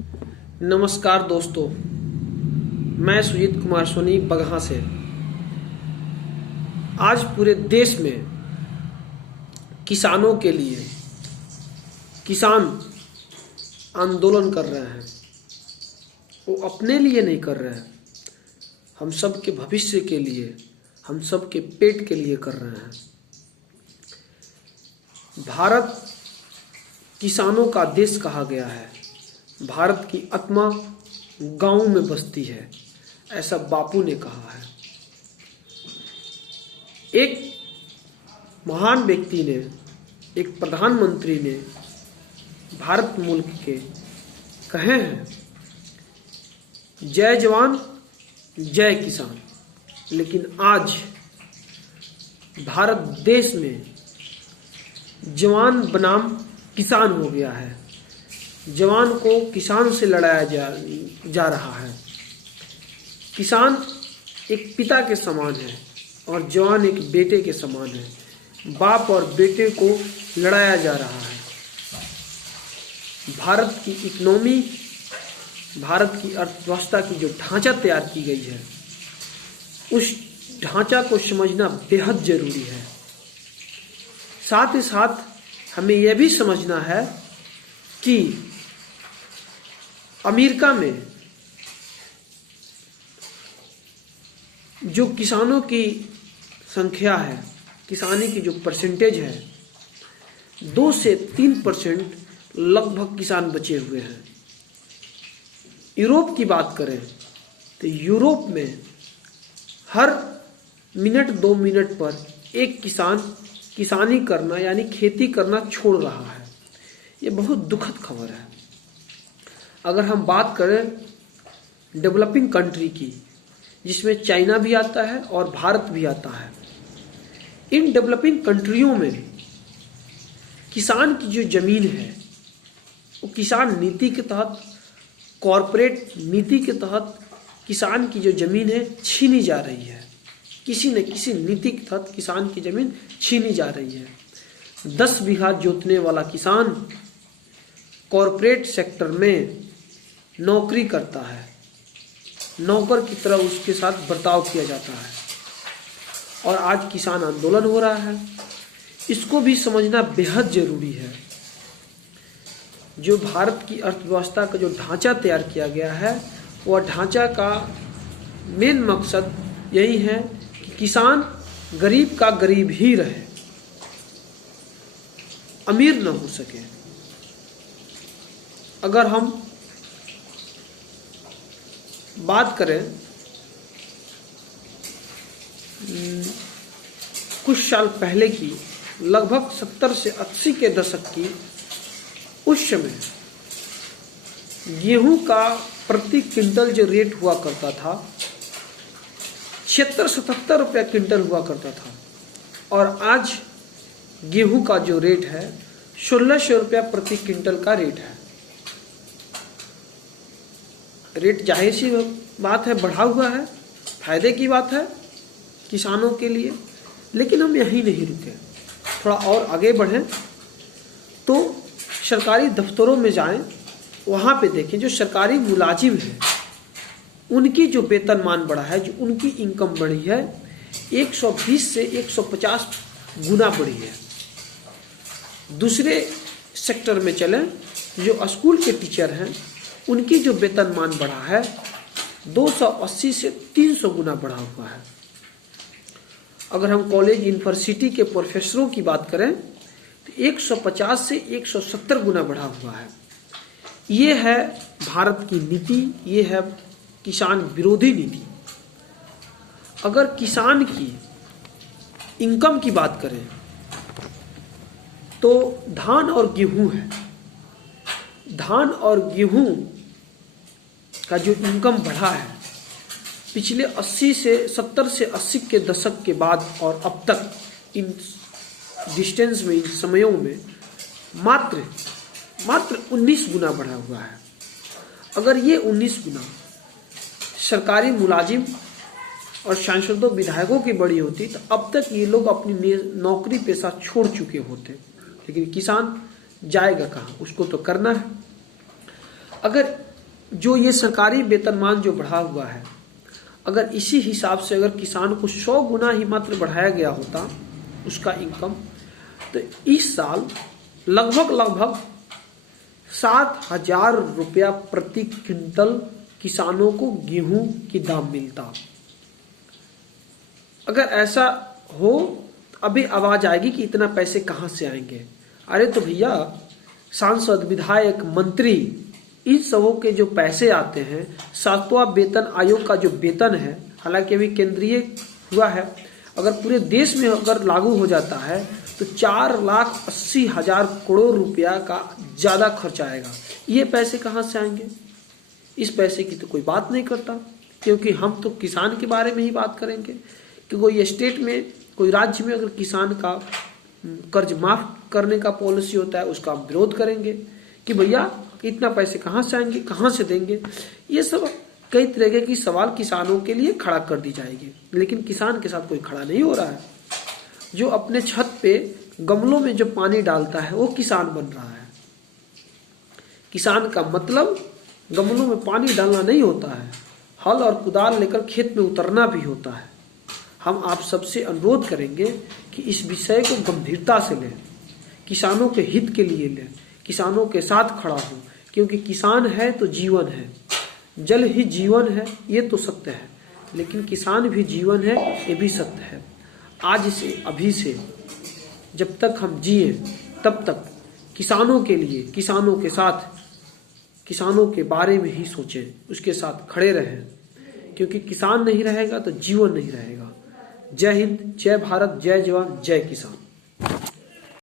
नमस्कार दोस्तों, मैं सुजीत कुमार सोनी बगहा से। आज पूरे देश में किसानों के लिए किसान आंदोलन कर रहे हैं। वो अपने लिए नहीं कर रहे हैं, हम सब के भविष्य के लिए, हम सब के पेट के लिए कर रहे हैं। भारत किसानों का देश कहा गया है। भारत की आत्मा गांव में बसती है, ऐसा बापू ने कहा है। एक महान व्यक्ति ने, एक प्रधानमंत्री ने भारत मुल्क के कहे हैं, जय जवान जय किसान। लेकिन आज भारत देश में जवान बनाम किसान हो गया है। जवान को किसान से लड़ाया जा रहा है। किसान एक पिता के समान है और जवान एक बेटे के समान है। बाप और बेटे को लड़ाया जा रहा है। भारत की इकोनॉमी, भारत की अर्थव्यवस्था की जो ढांचा तैयार की गई है, उस ढांचा को समझना बेहद जरूरी है। साथ ही साथ हमें यह भी समझना है कि अमेरिका में जो किसानों की संख्या है, किसानी की जो परसेंटेज है, 2 से 3% लगभग किसान बचे हुए हैं। यूरोप की बात करें तो यूरोप में हर मिनट 2 मिनट पर एक किसान किसानी करना यानी खेती करना छोड़ रहा है। ये बहुत दुखद खबर है। अगर हम बात करें डेवलपिंग कंट्री की, जिसमें चाइना भी आता है और भारत भी आता है, इन डेवलपिंग कंट्रियों में किसान की जो जमीन है वो किसान नीति के तहत, कॉरपोरेट नीति के तहत किसान की जो जमीन है छीनी जा रही है। किसी न किसी नीति के तहत किसान की जमीन छीनी जा रही है। 10 बीघा जोतने वाला किसान कॉरपोरेट सेक्टर में नौकरी करता है, नौकर की तरह उसके साथ बर्ताव किया जाता है। और आज किसान आंदोलन हो रहा है। इसको भी समझना बेहद जरूरी है। जो भारत की अर्थव्यवस्था का जो ढांचा तैयार किया गया है, वह ढांचा का मेन मकसद यही है कि किसान गरीब का गरीब ही रहे, अमीर न हो सके। अगर हम बात करें कुछ साल पहले की, लगभग 70 से 80 के दशक की, उस समय गेहूं का प्रति क्विंटल जो रेट हुआ करता था 76-77 रुपया क्विंटल हुआ करता था। और आज गेहूं का जो रेट है 1600 रुपया प्रति क्विंटल का रेट है। रेट जाहिर सी बात है बढ़ा हुआ है, फायदे की बात है किसानों के लिए। लेकिन हम यहीं नहीं रुके, थोड़ा और आगे बढ़ें तो सरकारी दफ्तरों में जाएं, वहाँ पे देखें जो सरकारी मुलाजिम हैं उनकी जो वेतनमान बढ़ा है, जो उनकी इनकम बढ़ी है, 120 से 150 गुना बढ़ी है। दूसरे सेक्टर में चलें, जो स्कूल के टीचर हैं उनकी जो वेतनमान बढ़ा है 280 से 300 गुना बढ़ा हुआ है। अगर हम कॉलेज यूनिवर्सिटी के प्रोफेसरों की बात करें तो 150 से 170 गुना बढ़ा हुआ है। ये है भारत की नीति, ये है किसान विरोधी नीति। अगर किसान की इनकम की बात करें तो धान और गेहूं है। धान और गेहूं का जो इनकम बढ़ा है पिछले 70 से 80 के दशक के बाद और अब तक, इन डिस्टेंस में, इन समयों में मात्र 19 गुना बढ़ा हुआ है। अगर ये 19 गुना सरकारी मुलाजिम और सांसदों विधायकों की बड़ी होती तो अब तक ये लोग अपनी नौकरी पेशा छोड़ चुके होते। लेकिन किसान जाएगा कहाँ, उसको तो करना है। अगर जो ये सरकारी वेतनमान जो बढ़ा हुआ है, अगर इसी हिसाब से अगर किसान को 100 गुना ही मात्र बढ़ाया गया होता उसका इनकम, तो इस साल लगभग 7,000 रुपया प्रति क्विंटल किसानों को गेहूं की दाम मिलता। अगर ऐसा हो, अभी आवाज आएगी कि इतना पैसे कहां से आएंगे। अरे तो भैया, सांसद, विधायक, मंत्री, इन सबों के जो पैसे आते हैं, 7वां वेतन आयोग का जो वेतन है, हालांकि अभी केंद्रीय हुआ है, अगर पूरे देश में अगर लागू हो जाता है तो 4,80,000 करोड़ रुपया का ज्यादा खर्च आएगा। ये पैसे कहां से आएंगे? इस पैसे की तो कोई बात नहीं करता, क्योंकि हम तो किसान के बारे में ही बात करेंगे कि कोई स्टेट में, कोई राज्य में अगर किसान का कर्ज माफ करने का पॉलिसी होता है, उसका हम विरोध करेंगे कि भैया इतना पैसे कहां से आएंगे, कहां से देंगे। ये सब कई तरह की सवाल किसानों के लिए खड़ा कर दी जाएगी, लेकिन किसान के साथ कोई खड़ा नहीं हो रहा है। जो अपने छत पे गमलों में जो पानी डालता है वो किसान बन रहा है। किसान का मतलब गमलों में पानी डालना नहीं होता है, हल और कुदाल लेकर खेत में उतरना भी होता है। हम आप सबसे अनुरोध करेंगे कि इस विषय को गंभीरता से लें, किसानों के हित के लिए लें, किसानों के साथ खड़ा हो, क्योंकि किसान है तो जीवन है, जल ही जीवन है, ये तो सत्य है, लेकिन किसान भी जीवन है, ये भी सत्य है। आज से, अभी से, जब तक हम जिए तब तक किसानों के लिए, किसानों के साथ, किसानों के बारे में ही सोचें, उसके साथ खड़े रहें, क्योंकि किसान नहीं रहेगा तो जीवन नहीं रहेगा। जय हिंद, जय भारत, जय जवान, जय किसान।